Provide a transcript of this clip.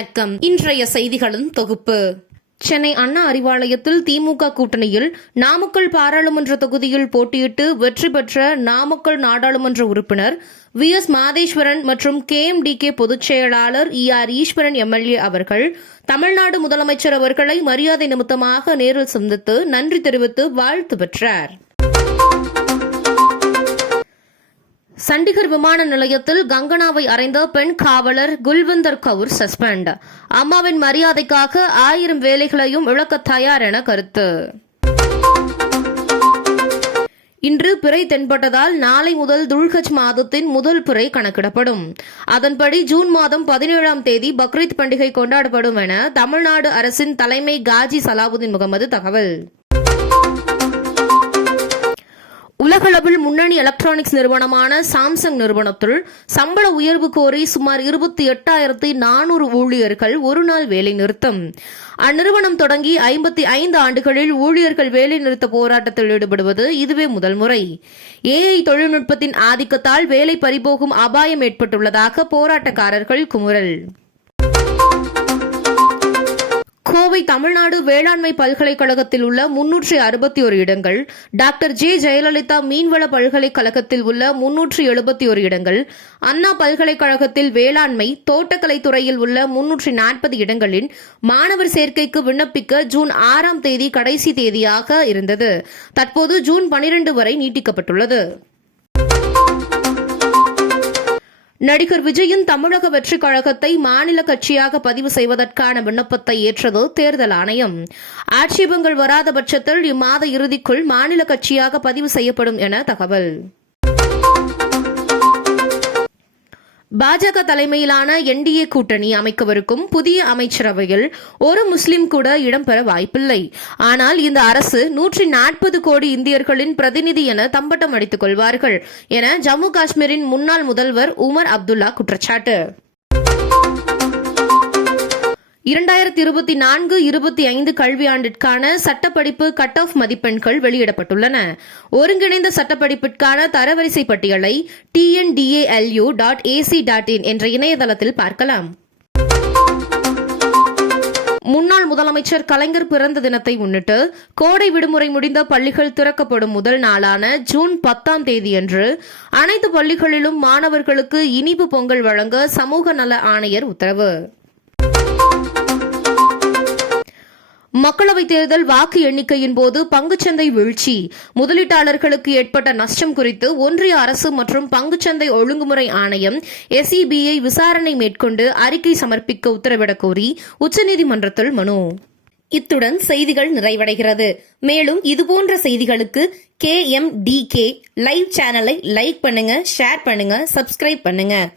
வணக்கம். இன்றைய செய்திகளின் தொகுப்பு. சென்னை அண்ணா அறிவாலயத்தில் திமுக கூட்டணியில் நாமக்கல் பாராளுமன்ற தொகுதியில் போட்டியிட்டு வெற்றி பெற்ற நாமக்கல் நாடாளுமன்ற உறுப்பினர் வி. எஸ். மாதேஸ்வரன் மற்றும் கே. எம். டி. கே. பொதுச் செயலாளர் இ. ஆர். ஈஸ்வரன் எம்எல்ஏ அவர்கள் தமிழ்நாடு முதலமைச்சர் அவர்களை மரியாதை நிமித்தமாக நேரில் சந்தித்து நன்றி தெரிவித்து வாழ்த்து பெற்றார். சண்டிகர் விமான நிலையத்தில் கங்கனாவை அறைந்த பெண் காவலர் குல்வந்தர் கவுர் சஸ்பெண்ட். அம்மாவின் மரியாதைக்காக ஆயிரம் வேலைகளையும் இழக்க தயார் என கருத்து. இன்று பிறை தென்பட்டதால் நாளை முதல் துல்கஜ் மாதத்தின் முதல் பிறை கணக்கிடப்படும். அதன்படி ஜூன் மாதம் பதினேழாம் தேதி பக்ரீத் பண்டிகை கொண்டாடப்படும் என தமிழ்நாடு அரசின் தலைமை காஜி சலாவுதீன் முகமது தகவல். உலகளவில் முன்னணி எலக்ட்ரானிக்ஸ் நிறுவனமான சாம்சங் நிறுவனத்தில் சம்பள உயர்வு கோரி சுமார் இருபத்தி எட்டாயிரத்தி நானூறு ஊழியர்கள் ஒரு நாள் வேலை நிறுத்தம். அந்நிறுவனம் தொடங்கி ஐம்பத்தி ஐந்து ஆண்டுகளில் ஊழியர்கள் வேலை நிறுத்த போராட்டத்தில் ஈடுபடுவது இதுவே முதல் முறை. ஏஐ தொழில்நுட்பத்தின் ஆதிக்கத்தால் வேலை பறிபோகும் அபாயம் ஏற்பட்டுள்ளதாக போராட்டக்காரர்கள் குமுறல். கோவை தமிழ்நாடு வேளாண்மை பல்கலைக்கழகத்தில் உள்ள முன்னூற்றி அறுபத்தி ஒரு இடங்கள் டாக்டர் ஜே ஜெயலலிதா மீன்வள பல்கலைக்கழகத்தில் உள்ள முன்னூற்றி எழுபத்தி ஒரு இடங்கள் அண்ணா பல்கலைக்கழகத்தில் வேளாண்மை தோட்டக்கலை துறையில் உள்ள முன்னூற்றி நாற்பது இடங்களின் மாணவர் சேர்க்கைக்கு விண்ணப்பிக்க ஜூன் ஆறாம் தேதி கடைசி தேதியாக இருந்தது. தற்போது ஜூன் பனிரெண்டு வரை நீட்டிக்கப்பட்டுள்ளது. நடிகர் விஜயின் தமிழக வெற்றிக் கழகத்தை மாநில கட்சியாக பதிவு செய்வதற்கான விண்ணப்பத்தை ஏற்றது தேர்தல் ஆணையம். ஆட்சேபங்கள் வராத பட்சத்தில் இம்மாத இறுதிக்குள் மாநில கட்சியாக பதிவு செய்யப்படும் என தகவல். பாஜக தலைமையிலான என்டிஏ கூட்டணி அமைக்கவிருக்கும் புதிய அமைச்சரவையில் ஒரு முஸ்லிம் கூட இடம்பெற வாய்ப்பில்லை. ஆனால் இந்த அரசு நூற்றி நாற்பது கோடி இந்தியர்களின் பிரதிநிதி என தம்பட்டம் அடித்துக் கொள்வார்கள் என ஜம்மு காஷ்மீரின் முன்னாள் முதல்வர் உமர் அப்துல்லா குற்றச்சாட்டு. இரண்டாயிரத்தி இருபத்தி நான்கு இருபத்தி ஐந்து கல்வியாண்டிற்கான சட்டப்படிப்பு கட் ஆஃப் மதிப்பெண்கள் வெளியிடப்பட்டுள்ளன. ஒருங்கிணைந்த சட்டப்படிப்பிற்கான தரவரிசை பட்டியலை TNDALU dot AC dot in என்ற இணையதளத்தில் பார்க்கலாம். முன்னாள் முதலமைச்சர் கலைஞர் பிறந்த தினத்தை முன்னிட்டு கோடை விடுமுறை முடிந்த பள்ளிகள் திறக்கப்படும் முதல் நாளான ஜூன் பத்தாம் தேதியன்று அனைத்து பள்ளிகளிலும் மாணவர்களுக்கு இனிப்பு பொங்கல் வழங்க சமூக நல ஆணையர் உத்தரவு. மக்களவைத் தேர்தல் வாக்கு எண்ணிக்கையின் போது பங்குச்சந்தை வீழ்ச்சி. முதலீட்டாளர்களுக்கு ஏற்பட்ட நஷ்டம் குறித்து ஒன்றிய அரசு மற்றும் பங்குச்சந்தை ஒழுங்குமுறை ஆணையம் எஸ்இபிஐ விசாரணை மேற்கொண்டு அறிக்கை சமர்ப்பிக்க உத்தரவிடக் கோரி உச்சநீதிமன்றத்தில் மனு. இத்துடன் செய்திகள் நிறைவடைகிறது. மேலும் இதுபோன்ற செய்திகளுக்கு K M T K live சேனலை லைக் பண்ணுங்க ஷேர் பண்ணுங்க சப்ஸ்கிரைப் பண்ணுங்க.